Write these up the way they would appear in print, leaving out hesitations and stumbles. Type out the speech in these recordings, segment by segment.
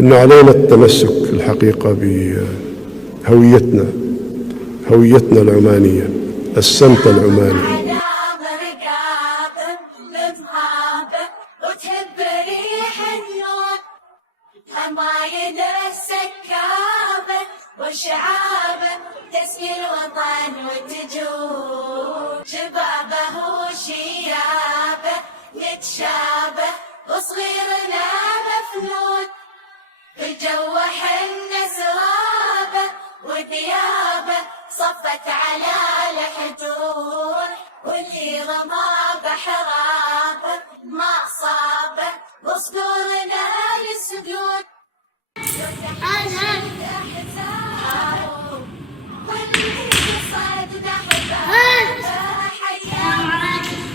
إن علينا التمسك الحقيقة بهويتنا، هويتنا العمانية، السمت العماني. وشعابه تسقي الوطن وتجود، شبابه وشيابه نتشابه وصغيرنا مفنون، الجو حنا سرابه وثيابه صفت على الحجون، واللي رمى بحرابه ما صابه وصدورنا للسجود.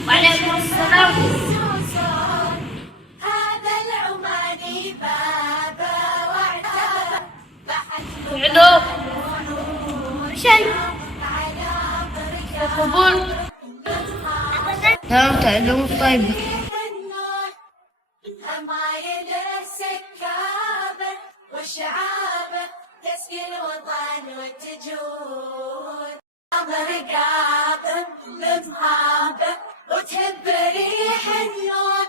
وعليكم السلام. هذا العماني بابا وعتابه وعلو شيء قبول تمام تعلم طيب. الهمايل السكابه وشعابه تسقي الوطن والتجود، رقابه بمهابه وتهب ريح النور،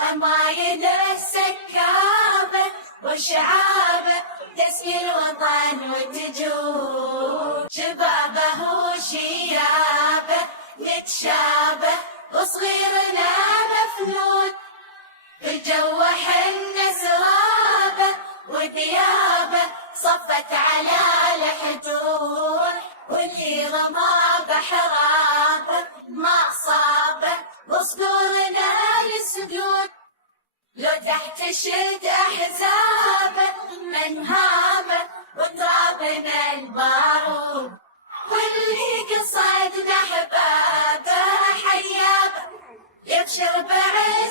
همايل السكابه وشعابه تسقي الوطن والتجود، شبابه وشيابه نتشابه وصغيرنا مفنون، الجو حنا سرابه وثيابه صفت على الحجون، واللي رمى بحرابه ما صابه وصدورنا للسجود، لو تحت شد احزابه من هابه وترابنا البارود، واللي قصد نحبابه حيابه يبشر بعين